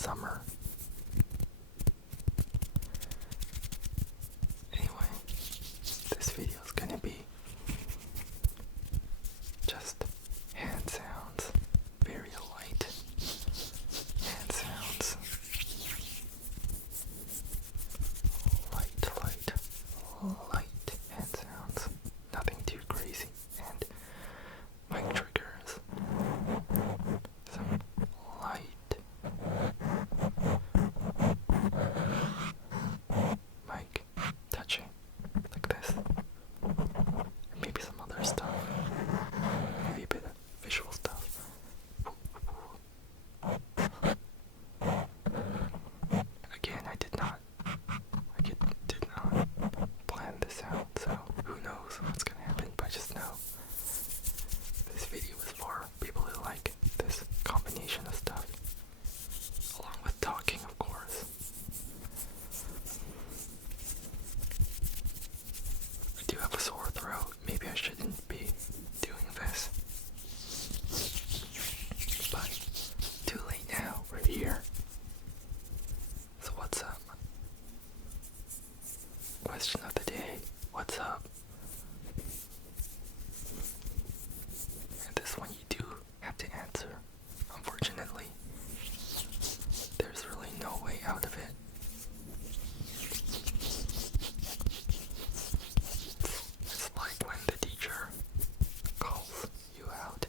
summer. Anyway, this video is gonna be just hand sounds, very light hand sounds. Light hand sounds. Nothing too crazy. And mic triggers. Some light mic touching like this. And maybe some other stuff. Maybe a bit of visual stuff. Again, I did not plan this out, so who knows what's gonna happen, but I just know this video is for people who like this combination of stuff, along with talking, of course. I do have a sore throat. Maybe I shouldn't be doing this, but too late now. We're here. So what's up? Question of the day. What's up? And this one you do have to answer. Unfortunately, there's really no way out of it. It's like when the teacher calls you out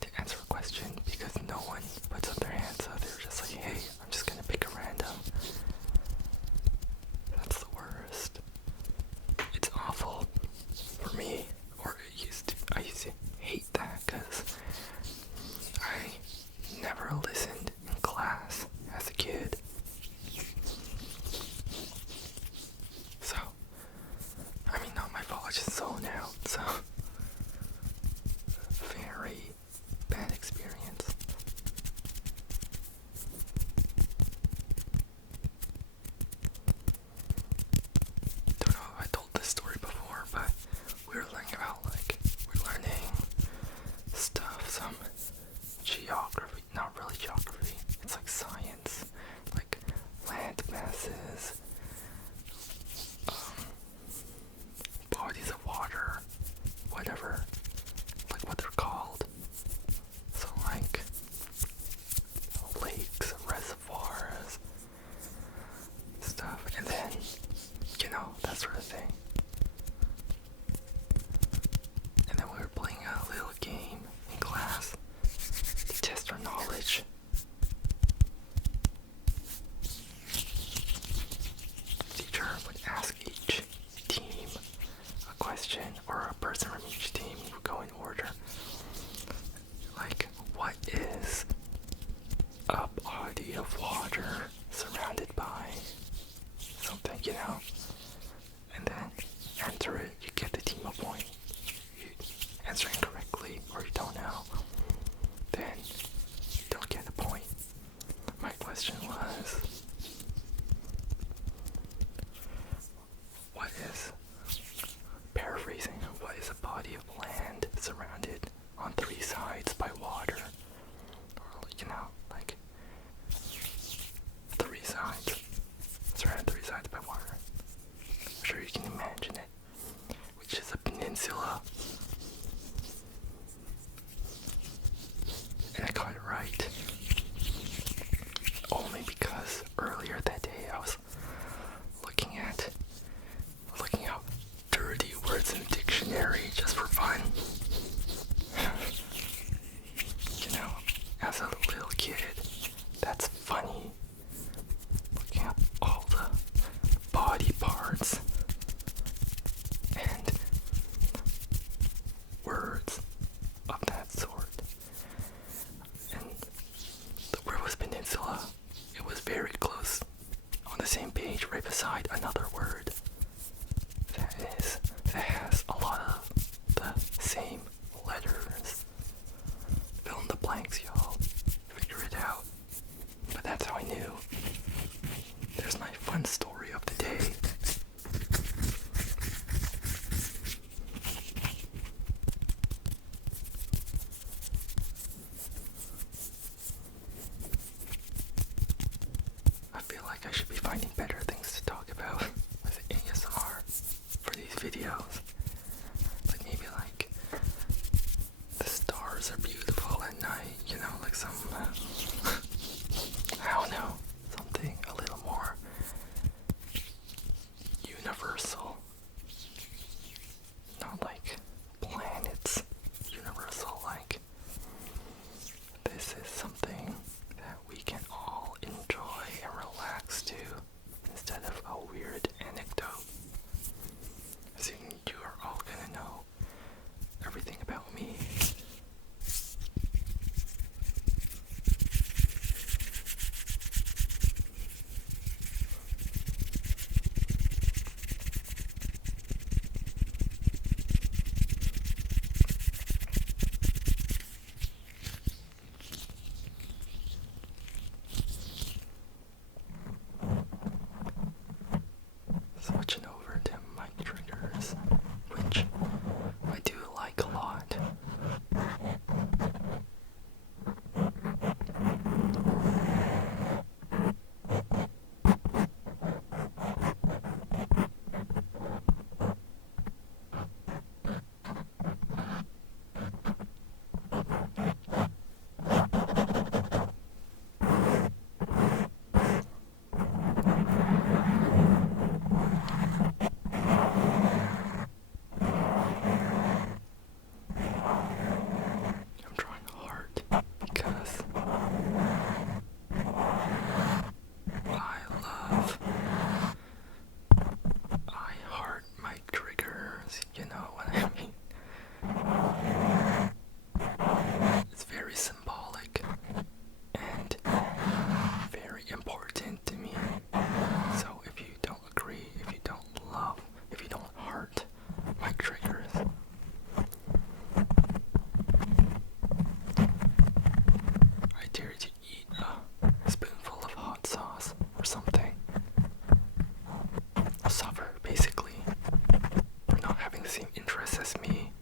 to answer a question because no one puts up their hand, so they're just like, hey, I'm just gonna pick a random. That's the worst. It's awful for me, or I used to hate that because I never listened in class as a kid. So, I mean, not my fault, I just zoned out, so very bad experience. Don't know if I told this story before, but we're learning stuff, some geography, not really geography, it's like science, like land masses, bodies of water, whatever, like what they're called. So like lakes, reservoirs, stuff, and then, that sort of thing. And then we were playing a little game in class to test our knowledge. The teacher would ask each team a question, or a person from each team would go in order. Like, what is a body of water surrounded by something, And then answer it, you get the team a point. You answer incorrectly, or you don't know, then you don't get a point. My question was, paraphrasing, what is a body of land surrounded on three sides by water? Or, like three sides, surrounded three sides by water. I'm sure you can imagine it, which is a peninsula. And I got it right. Only because earlier that day I was looking up dirty words in the dictionary just for fun. As a little kid, that's funny. Looking up all the body parts and words of that sort. And the word was peninsula. It was very close on the same page, right beside another word that has a lot of the same letters. Fill in the blanks, y'all. Figure it out. But that's how I knew. There's my fun story of the day. I should be finding better things to talk about with ASMR for these videos. Like maybe like the stars are beautiful at night, you know, like some, I don't know, something a little more universal. Not like planets universal, like this is something that we can all enjoy and relax to instead of a weird anecdote. Assuming you are all gonna know everything about me. Switching over to mic triggers, which I do like a lot. I'm trying hard because I heart mic triggers, you know what I mean? It's very symbolic and very important to me. So if you don't agree, if you don't love, if you don't heart mic triggers, I dare you to eat a spoonful of hot sauce or something. Suffer, basically, for not having the same interests as me.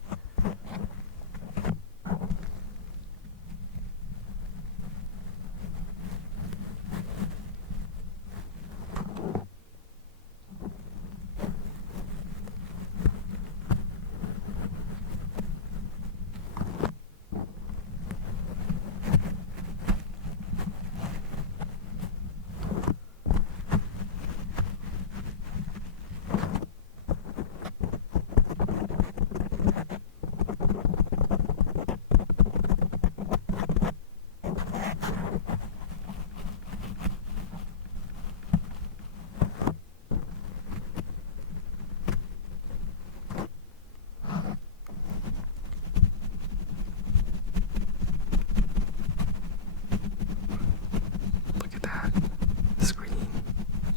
Look at that. The screen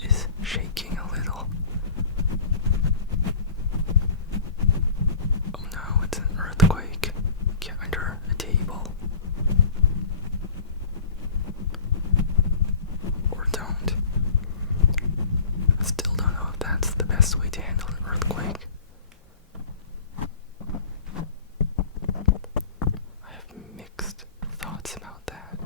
is shaking a little. Oh no, it's an earthquake. Get under a table. Or don't. I still don't know if that's the best way to handle an earthquake. I have mixed thoughts about that.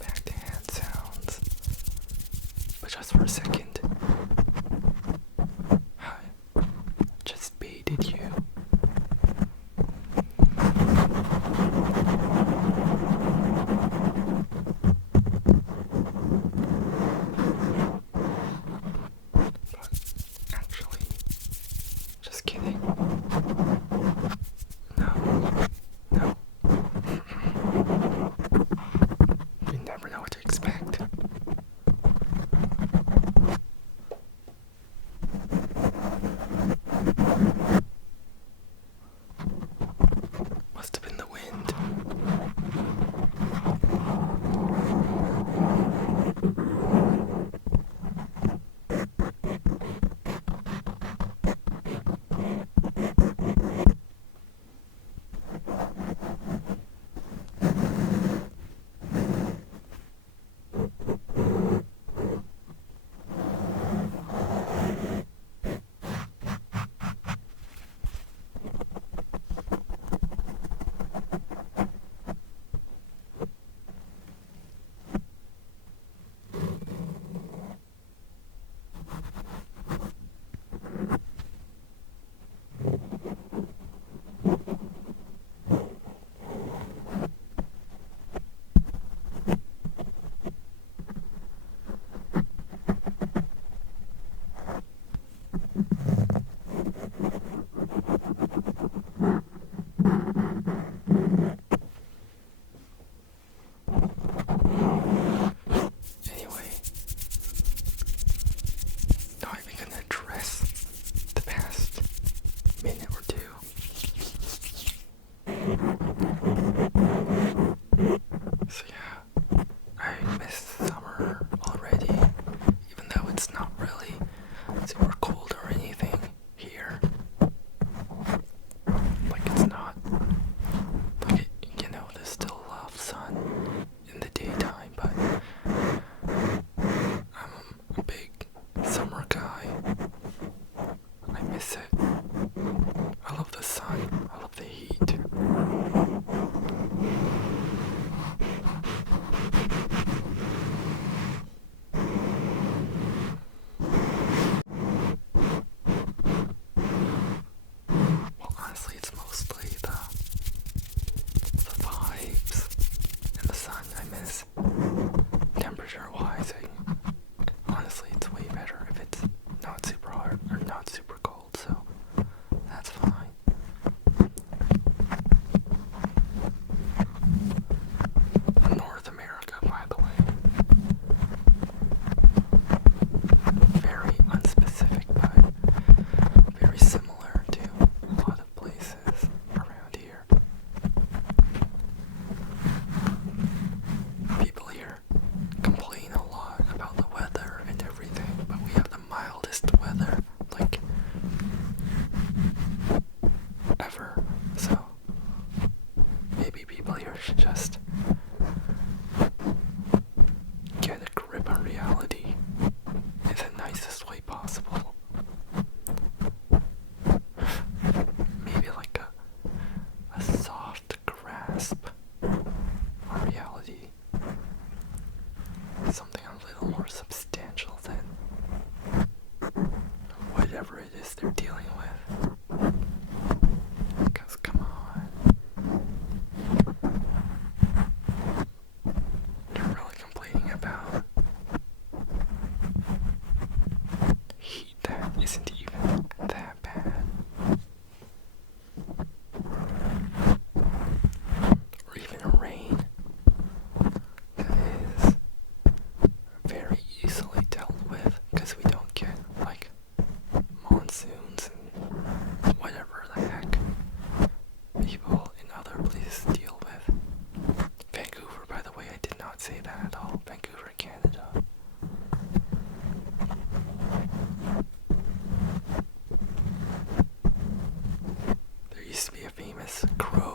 Back to hand sounds. But just for a second. I just baited you. But actually, just kidding. No. No. You never know what to expect. Must have been the wind. miss it. I love the sun. I love the heat. Well, honestly, it's mostly the vibes and the sun I miss. Temperature-wise, honestly, it's way better if it's not super hot or not super cold, so that's fine. North America, by the way. Very unspecific, but very similar to a lot of places around here. People here complain a lot about the weather and everything, but we have the mildest weather, like, ever. So maybe people here should just get a grip on reality in the nicest way possible. Maybe like a soft grasp on reality. Something a little more substantial than whatever it is they're dealing with. Because come on. They're really complaining about heat that isn't even that bad. Or even rain that is very easily dealt with because we don't get like monsoons and whatever the heck people in other places deal with. Vancouver, by the way, I did not say that at all. Vancouver, Canada. There used to be a famous quote